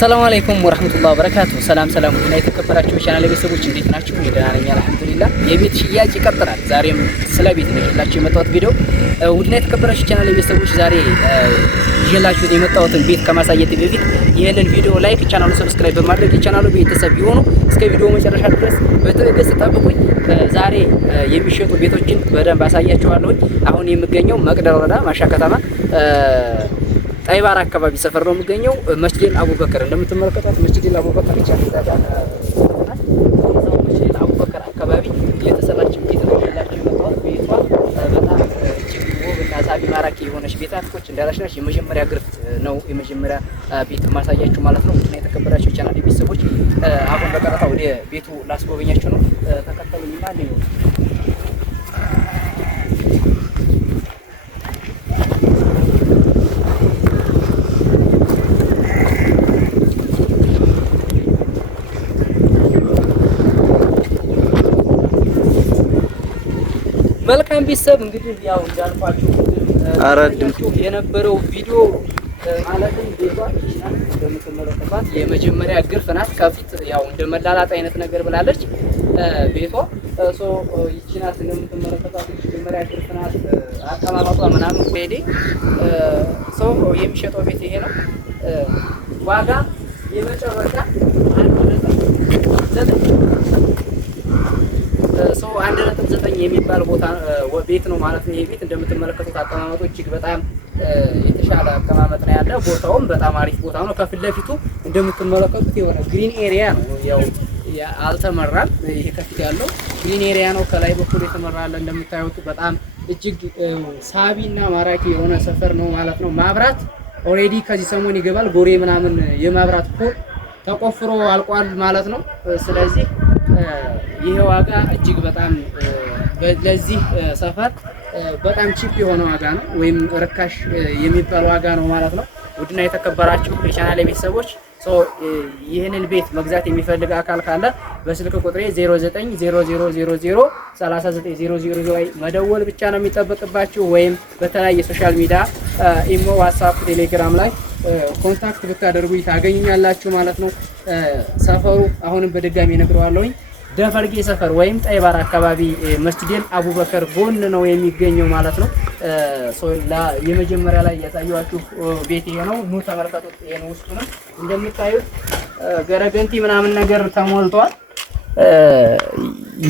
ሰላም አለይኩም ወራህመቱላሂ ወበረካቱ። ሰላም እና የተከበራችሁ የቻናሌ ቤተሰቦች እንዴት ናችሁ? ደህና ነኝ አልሐምዱሊላህ። የቤት ሽያጭ ይቀጥላል። ዛሬም ስለ ቤት ይዤላችሁ የመጣሁት ቪዲዮ ውድና የተከበራችሁ የቻናሌ ቤተሰቦች ዛሬ ይዤላችሁ የመጣሁትን ቤት ከማሳየት በፊት ይሄንን ቪዲዮ ላይክ፣ ቻናሉን ሰብስክራይብ በማድረግ የቻናሉ ቤተሰብ ይሁኑ። እስከ ቪዲዮ መጨረሻ ድረስ በትዕግስት ጠብቁኝ። ዛሬ የሚሸጡ ቤቶችን በደንብ አሳያችኋለሁ። አሁን የምገኘው መቅደላ ወረዳ ማሻ ከተማ ጣይባር አካባቢ ሰፈር ነው የሚገኘው። መስጂድ አቡበከር እንደምትመለከቱት መስጂድ አቡበከር ይቻላል። መስጂድ አቡበከር አካባቢ የተሰራች ቤት ነው ያላችሁ የመጣው። ቤቷ በጣም እጅግ ውብና ሳቢ ማራኪ የሆነች ቤት ናት። እንዳራሽ ነች። የመጀመሪያ ግርፍ ነው የመጀመሪያ ቤት ማሳያችሁ ማለት ነው። እና የተከበራችሁ ቻናል ቤተሰቦች አሁን በቀጥታ ወደ ቤቱ ላስጎበኛችሁ ነው። ተከተሉኝና ነው መልካም ቤተሰብ እንግዲህ ያው እንዳልኳችሁ የነበረው ቪዲዮ ማለትም ቤቷ ይችላል እንደምትመለከቷት የመጀመሪያ ግርፍ ናት። ከፊት ያው እንደ መላላጥ አይነት ነገር ብላለች ቤቷ ይችላል እንደምትመለከቷት የመጀመሪያ ግርፍ ናት። አቀማመጧ ምናምን ሄዴ ሰው የሚሸጠው ቤት ይሄ ነው። ዋጋ የመጨረሻ 1.9 የሚባል ቦታ ቤት ነው ማለት ነው። ይሄ ቤት እንደምትመለከቱት አቀማመጡ እጅግ በጣም የተሻለ አቀማመጥ ነው ያለ። ቦታውም በጣም አሪፍ ቦታ ነው። ከፊት ለፊቱ እንደምትመለከቱት የሆነ ግሪን ኤሪያ ነው። ያው አልተመራም። ይሄ ከፊት ያለው ግሪን ኤሪያ ነው። ከላይ በኩል የተመራለ እንደምታዩት በጣም እጅግ ሳቢና ማራኪ የሆነ ሰፈር ነው ማለት ነው። ማብራት ኦሬዲ ከዚህ ሰሞን ይገባል። ጎሬ ምናምን የማብራት ፖል ተቆፍሮ አልቋል ማለት ነው። ስለዚህ ይሄ ዋጋ እጅግ በጣም ለዚህ ሰፈር በጣም ቺፕ የሆነ ዋጋ ነው፣ ወይም ርካሽ የሚባል ዋጋ ነው ማለት ነው። ውድና የተከበራችሁ የቻናሌ ቤተሰቦች ይህንን ቤት መግዛት የሚፈልግ አካል ካለ በስልክ ቁጥሬ 0900003900 ላይ መደወል ብቻ ነው የሚጠበቅባችሁ፣ ወይም በተለያየ ሶሻል ሚዲያ ኢሞ፣ ዋትስአፕ፣ ቴሌግራም ላይ ኮንታክት ብታደርጉኝ ታገኙኛላችሁ ማለት ነው። ሰፈሩ አሁንም በድጋሚ ነግረዋለሁኝ ደፈርጌ ሰፈር ወይም ጣይባር አካባቢ መስጂድ አቡበከር ጎን ነው የሚገኘው ማለት ነው። የመጀመሪያ ላይ ያሳየኋችሁ ቤት ይሄ ነው። ኑ ተመልከቱት። ይሄን ውስጡንም እንደምታዩት ገረገንቲ ምናምን ነገር ተሞልቷል።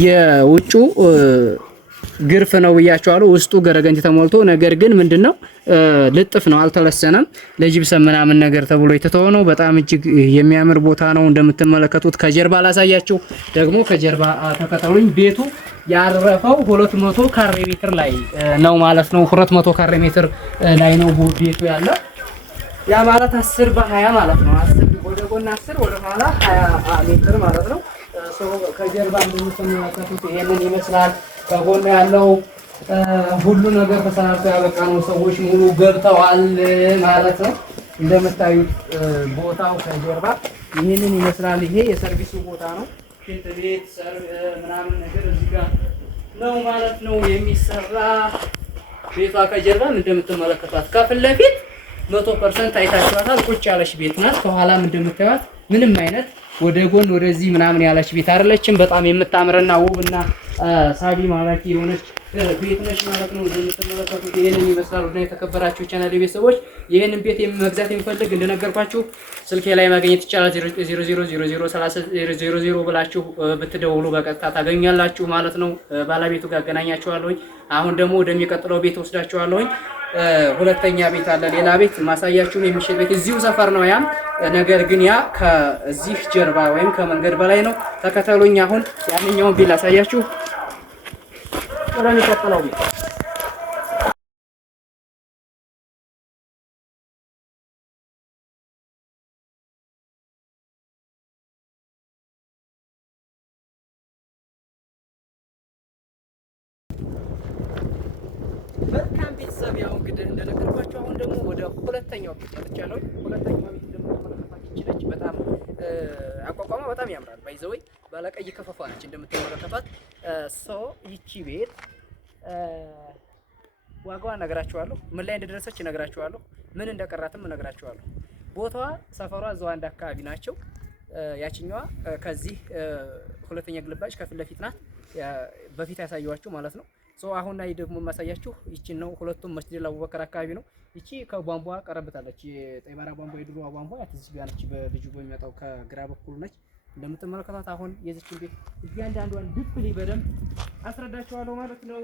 የውጩ ግርፍ ነው ብያቸዋለሁ። ውስጡ ገረገንቲ ተሞልቶ ነገር ግን ምንድነው ልጥፍ ነው፣ አልተለሰነም። ለጅብሰም ምናምን ነገር ተብሎ የተተወ ነው። በጣም እጅግ የሚያምር ቦታ ነው እንደምትመለከቱት። ከጀርባ ላሳያችሁ ደግሞ ከጀርባ ተከተሉኝ። ቤቱ ያረፈው 200 ካሬ ሜትር ላይ ነው ማለት ነው። 200 ካሬ ሜትር ላይ ነው ቤቱ ያለው። ያ ማለት 10 በ20 ማለት ነው። 10 ወደ ጎን 10 ወደ ኋላ 20 ሜትር ማለት ነው። ከጀርባ እንደምትመለከቱት ይሄንን ይመስላል። ከጎን ያለው ሁሉ ነገር ተሰናብቶ ያበቃ ነው። ሰዎች ሙሉ ገብተዋል ማለት ነው። እንደምታዩት ቦታው ከጀርባ ይሄንን ይመስላል። ይሄ የሰርቪሱ ቦታ ነው። ሽንት ቤት ምናምን ነገር እዚህ ጋር ነው ማለት ነው የሚሰራ። ቤቷ ከጀርባም እንደምትመለከቷት ከፊት ለፊት 100% አይታችኋታል። ቁጭ ያለች ቤት ናት። ከኋላም እንደምታዩት ምንም አይነት ወደ ጎን ወደዚህ ምናምን ያለች ቤት አይደለችም። በጣም የምታምርና ውብና ሳቢ ማራኪ የሆነች ቤት ነች ማለት ነው። እንደምትመለከቱት ይሄንን ይመስላል። ወደ የተከበራችሁ ቻናል ቤተሰቦች ይሄንን ቤት መግዛት የሚፈልግ እንደነገርኳችሁ ስልኬ ላይ ማግኘት ይቻላል። 00003000 ብላችሁ ብትደውሉ በቀጥታ ታገኛላችሁ ማለት ነው። ባለቤቱ ጋር አገናኛችኋለሁ። አሁን ደግሞ ወደሚቀጥለው ቤት ወስዳችኋለሁ። ሁለተኛ ቤት አለ። ሌላ ቤት ማሳያችሁ የሚሸጥ ቤት እዚሁ ሰፈር ነው ያም፣ ነገር ግን ያ ከዚህ ጀርባ ወይም ከመንገድ በላይ ነው። ተከተሉኝ። አሁን ያንኛውን ቤት ላሳያችሁ። ወደሚቀጥለው ቤት መልካም ቤተሰብ ያው እንግዲህ እንደነገርኳችሁ አሁን ደግሞ ወደ ሁለተኛው ቤት መጥቻለሁ። ሁለተኛው ቤት ደግሞ ተመልካቾች ነች። በጣም አቋቋሟ በጣም ያምራል። ባይዘወይ ባለቀይ ከፈፋ ነች እንደምትመለከቷት። ይቺ ቤት ዋጋዋ እነግራችኋለሁ። ምን ላይ እንደደረሰች እነግራችኋለሁ። ምን እንደቀራትም እነግራችኋለሁ። ቦታዋ ሰፈሯ እዛው አንድ አካባቢ ናቸው። ያችኛዋ ከዚህ ሁለተኛ ግልባጭ ከፊት ለፊት ናት። በፊት ያሳየዋችሁ ማለት ነው። አሁን ላይ ደግሞ የማሳያችሁ ይቺን ነው። ሁለቱም መስጂድ አቡበከር አካባቢ ነው። ይቺ ከቧንቧ ቀረብታለች። የጠይባራ ቧንቧ የድሮዋ ቧንቧ እዚህ ጋር ነች። በልጁ በሚመጣው ከግራ በኩል ነች። እንደምትመለከቷት አሁን የዚችን ቤት እያንዳንዷን ዲፕሊ በደንብ አስረዳችኋለሁ ማለት ነው።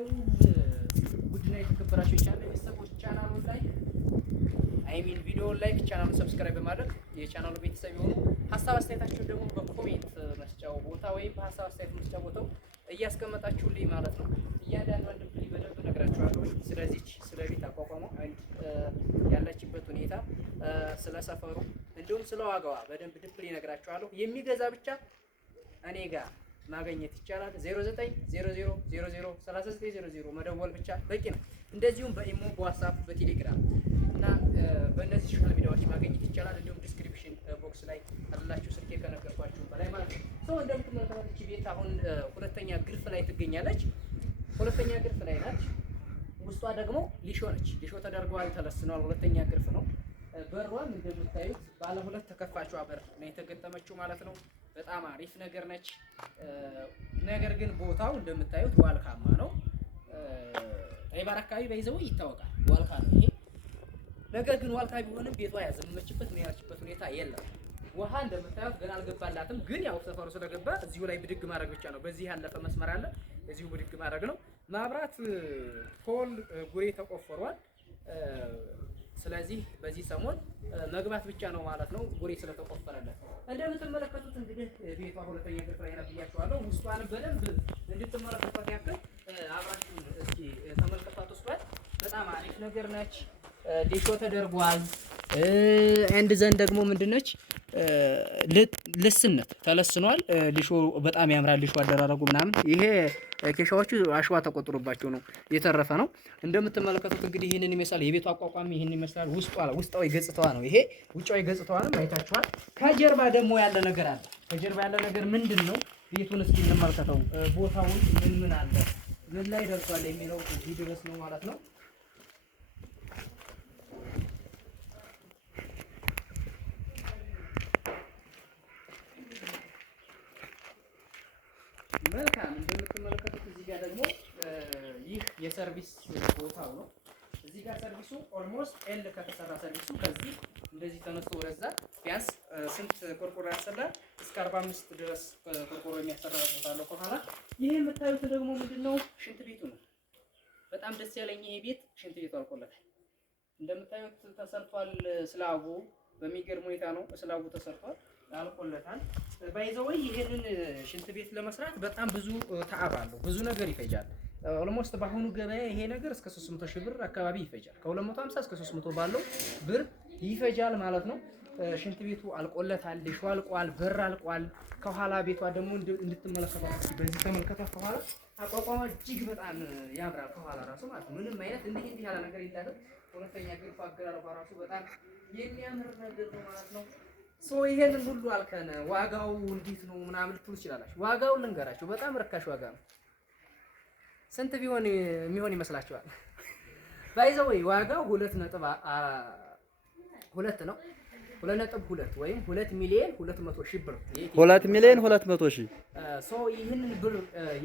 ውድና የተከበራችሁ ቤተሰቦች ቻናሉን ላይ ቪዲዮውን ላይክ ቻናሉን ሰብስክራይብ በማድረግ የቻናሉ ቤተሰብ የሆኑ ሀሳብ አስተያየታችሁን ደግሞ በኮሜንት መስጫው ቦታ ወይም በሀሳብ አስተያየት መስጫ ቦታው እያስቀመጣችሁልኝ ማለት ነው። እያንዳንዷን ድፕሊ በደንብ እነግራችኋለሁ። ስለዚህ ስለ ቤት አቋቋሟ ያለችበት ሁኔታ፣ ስለ ሰፈሩ እንዲሁም ስለ ዋጋዋ በደንብ ድፕሊ እነግራችኋለሁ። የሚገዛ ብቻ እኔ ጋር ማግኘት ይቻላል። 0900003900 መደወል ብቻ በቂ ነው። እንደዚሁም በኢሞ፣ በዋትስአፕ፣ በቴሌግራም እና በእነዚህ ሶሻል ሚዲያዎች ማግኘት ይቻላል። እንዲሁም ዲስክሪፕሽን ቦክስ ላይ አላችሁ ስልኬ ከነገርኳችሁ በላይ ማለት ነው። እንደምትመለከቱት እቺ ቤት አሁን ሁለተኛ ግርፍ ላይ ትገኛለች። ሁለተኛ ግርፍ ላይ ናች። ውስጧ ደግሞ ሊሾ ነች። ሊሾ ተደርገዋል፣ ተለስኗል። ሁለተኛ ግርፍ ነው። በሯም እንደምታዩት ባለ ሁለት ተከፋቿ በር ነው የተገጠመችው ማለት ነው። በጣም አሪፍ ነገር ነች። ነገር ግን ቦታው እንደምታዩት ዋልካማ ነው። ጠይባራ አካባቢ በይዘው ይታወቃል። ዋልካ ነው ይሄ። ነገር ግን ዋልካ ቢሆንም ቤቷ ያዘመመችበት ነው ያለችበት ሁኔታ የለም። ውሃ እንደምታዩት ገና አልገባላትም። ግን ያው ሰፈሩ ስለገባ እዚሁ ላይ ብድግ ማድረግ ብቻ ነው። በዚህ ያለፈ መስመር አለ፣ እዚሁ ብድግ ማድረግ ነው። ማብራት ፖል ጉሬ ተቆፍሯል። ስለዚህ በዚህ ሰሞን መግባት ብቻ ነው ማለት ነው፣ ጉሬ ስለተቆፈረለት። እንደምትመለከቱት እንግዲህ ቤቷ ሁለተኛ ግርፍ ላይ ነው ብያችኋለሁ። ውስጧንም በደንብ እንድትመለከቷት ያክል አብራችሁን እስኪ ተመልከቷት። ውስጧን በጣም አሪፍ ነገር ነች። ዲሾ ተደርጓል። አንድ ዘንድ ደግሞ ምንድነች ልስነት ተለስኗል። ሊሾ በጣም ያምራል። ሊሾ አደራረጉ ምናምን ይሄ ኬሻዎቹ አሸዋ ተቆጥሮባቸው ነው የተረፈ ነው። እንደምትመለከቱት እንግዲህ ይህንን ይመስላል። የቤቱ አቋቋም ይህንን ይመስላል። ውስጣዊ ገጽታዋ ነው ይሄ። ውጫዊ ገጽታዋንም አይታችኋል። ከጀርባ ደግሞ ያለ ነገር አለ። ከጀርባ ያለ ነገር ምንድን ነው? ቤቱን እስኪ እንመልከተው። ቦታውን ምን አለ፣ ምን ላይ ደርሷል የሚለው እዚህ ድረስ ነው ማለት ነው። መልካም እንደምትመለከቱት እዚህ ጋር ደግሞ ይህ የሰርቪስ ቦታው ነው። እዚህ ጋር ሰርቪሱ ኦልሞስት ኤል ከተሰራ ሰርቪሱ ከዚህ እንደዚህ ተነስቶ ወደዛ ቢያንስ ስንት ቆርቆሮ ያሰራል? እስከ 45 ድረስ ቆርቆሮ የሚያሰራ ቦታ አለው ከኋላ። ይሄ የምታዩት ደግሞ ምንድነው? ሽንት ቤቱ ነው። በጣም ደስ ያለኝ ይሄ ቤት ሽንት ቤቱ አልቆለታል። እንደምታዩት ተሰርቷል። ስላቡ በሚገርም ሁኔታ ነው ስላቡ ተሰርቷል፣ አልቆለታል። ባይዘወይ ይሄንን ሽንት ቤት ለመስራት በጣም ብዙ ተዓብ አለው፣ ብዙ ነገር ይፈጃል። ኦልሞስት በአሁኑ ገበያ ይሄ ነገር እስከ 300 ሺህ ብር አካባቢ ይፈጃል። ከ250 እስከ 300 ባለው ብር ይፈጃል ማለት ነው። ሽንት ቤቱ አልቆለታል፣ ሊሾ አልቋል፣ በር አልቋል። ከኋላ ቤቷ ደግሞ እንድትመለከቷት በዚህ ተመልከቷት። ከኋላ አቋቋሟ እጅግ በጣም ያምራል። ከኋላ ራሱ ማለት ነው ምንም አይነት እንዲህ ያለ ነገር የላትም። ሁለተኛ ግርፍ አገራረቧ ራሱ በጣም የሚያምር ነገር ነው ማለት ነው። ይሄንን ሁሉ አልከነ ዋጋው እንዴት ነው ምናምን ልትሉ ትችላላችሁ። ዋጋውን ልንገራችሁ፣ በጣም ርካሽ ዋጋ ነው። ስንት ቢሆን የሚሆን ይመስላችኋል? ባይዘው ዋጋው 2.2 ነው። 2.2 ወይም 2 ሚሊዮን 200 ሺህ ብር። 2 ሚሊዮን 200 ሺህ ይህንን ብር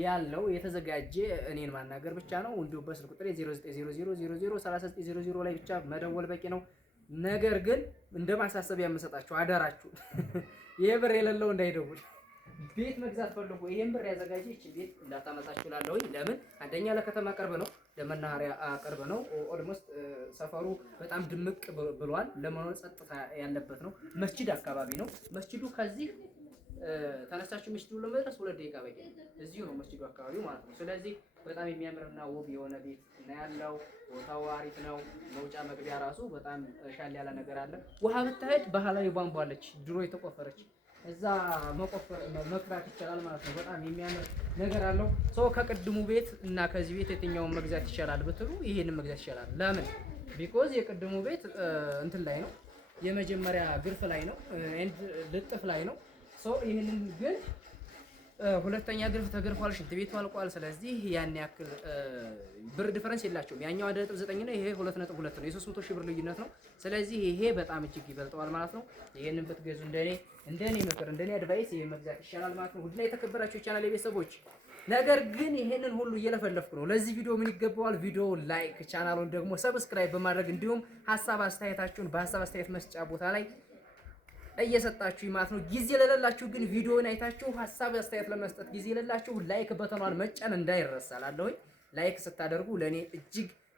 ያለው የተዘጋጀ እኔን ማናገር ብቻ ነው። እንዲሁ በስልክ ቁጥሬ 0900003900 ላይ ብቻ መደወል በቂ ነው። ነገር ግን እንደ ማሳሰቢያ የምሰጣችሁ አዳራችሁ ይሄ ብር የሌለው እንዳይደውል። ቤት መግዛት ፈልጉ ይሄን ብር ያዘጋጀ እቺ ቤት እንዳታመጣችሁ ላለሁኝ። ለምን አንደኛ ለከተማ ቅርብ ነው፣ ለመናኸሪያ ቅርብ ነው። ኦልሞስት ሰፈሩ በጣም ድምቅ ብሏል። ለመኖር ጸጥታ ያለበት ነው። መስጂድ አካባቢ ነው። መስጂዱ ከዚህ ተነሳችሁ መስጂዱ ለመድረስ 2 ደቂቃ በቂ ነው። እዚሁ ነው መስጂዱ አካባቢ ማለት ነው። ስለዚህ በጣም የሚያምርና ውብ የሆነ ቤት ነው ያለው። ቦታው አሪፍ ነው። መውጫ መግቢያ ራሱ በጣም ሻል ያለ ነገር አለ። ውሃ ብታሄድ ባህላዊ ቧንቧ አለች ድሮ የተቆፈረች፣ እዛ መቅዳት ይቻላል ማለት ነው። በጣም የሚያምር ነገር አለው። ከቅድሙ ቤት እና ከዚህ ቤት የትኛውን መግዛት ይቻላል ብትሉ ይሄንን መግዛት ይቻላል። ለምን? ቢኮዝ የቅድሙ ቤት እንትን ላይ ነው፣ የመጀመሪያ ግርፍ ላይ ነው፣ ልጥፍ ላይ ነው። ይሄንን ግን ሁለተኛ ግርፍ ተገርፏል፣ ሽንት ቤቱ አልቋል። ስለዚህ ያን ያክል ብር ዲፈረንስ የላቸውም። ያኛው 1.9 ነው፣ ይሄ 2.2 ነው። የ300 ሺህ ብር ልዩነት ነው። ስለዚህ ይሄ በጣም እጅግ ይበልጠዋል ማለት ነው። ይሄንን ብትገዙ እንደኔ ምክር እንደኔ አድቫይስ ይሄ መግዛት ይሻላል ማለት ነው። ውድና የተከበራችሁ የቻናሌ ቤተሰቦች ነገር ግን ይሄንን ሁሉ እየለፈለፍኩ ነው። ለዚህ ቪዲዮ ምን ይገባዋል? ቪዲዮ ላይክ፣ ቻናሉን ደግሞ ሰብስክራይብ በማድረግ እንዲሁም ሐሳብ አስተያየታችሁን በሐሳብ አስተያየት መስጫ ቦታ ላይ እየሰጣችሁ ማለት ነው። ጊዜ ለሌላችሁ ግን ቪዲዮውን አይታችሁ ሐሳብ አስተያየት ለመስጠት ጊዜ ለሌላችሁ ላይክ በተኗን መጫን እንዳይረሳላለሁኝ። ላይክ ስታደርጉ ለኔ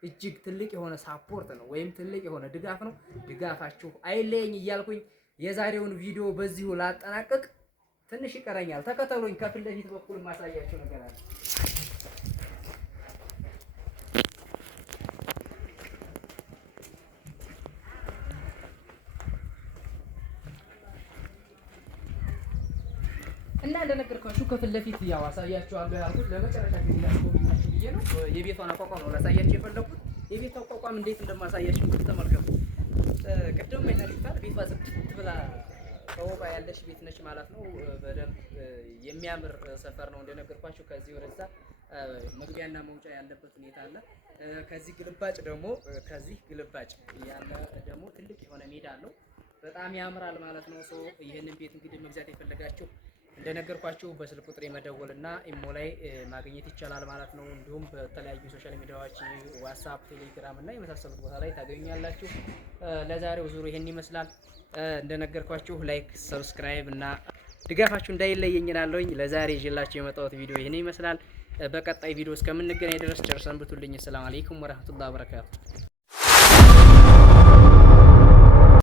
እጅግ ትልቅ የሆነ ሳፖርት ነው ወይም ትልቅ የሆነ ድጋፍ ነው። ድጋፋችሁ አይለየኝ እያልኩኝ የዛሬውን ቪዲዮ በዚሁ ላጠናቀቅ። ትንሽ ይቀረኛል። ተከተሉኝ። ከፊት ለፊት በኩል ማሳያችሁ ነገር አለ። እና እንደነገርኳችሁ ከፊት ለፊት ያው አሳያችኋለሁ ያልኩት ለመጨረሻ ጊዜ ያስቆምናችሁ ብዬ ነው። የቤቷን አቋቋም ነው ላሳያችሁ የፈለኩት። የቤቷ አቋቋም እንዴት እንደማሳያችሁ ተመልከቱ። ቅድም አይታችሁታል። ቤቷ ዝግት ብላ ከወባ ያለሽ ቤት ነች ማለት ነው። በደንብ የሚያምር ሰፈር ነው እንደነገርኳችሁ። ከዚህ ወደዛ መግቢያና መውጫ ያለበት ሁኔታ አለ። ከዚህ ግልባጭ ያለ ደግሞ ትልቅ የሆነ ሜዳ አለው። በጣም ያምራል ማለት ነው። ይህንን ቤት እንግዲህ መግዛት የፈለጋችሁ እንደነገርኳችሁ በስልክ ቁጥር መደወልና ኢሞ ላይ ማግኘት ይቻላል ማለት ነው። እንዲሁም በተለያዩ ሶሻል ሚዲያዎች ዋትስአፕ፣ ቴሌግራም እና የመሳሰሉት ቦታ ላይ ታገኛላችሁ። ለዛሬው ዙሩ ይሄን ይመስላል። እንደነገርኳችሁ ላይክ፣ ሰብስክራይብ እና ድጋፋችሁ እንዳይለየኝ እላለሁኝ። ለዛሬ ይዤላችሁ የመጣሁት ቪዲዮ ይሄን ይመስላል። በቀጣይ ቪዲዮ እስከምንገናኝ ድረስ ቸር ሰንብቱልኝ። ሰላም አለይኩም ወራህመቱላሂ ወበረካቱ።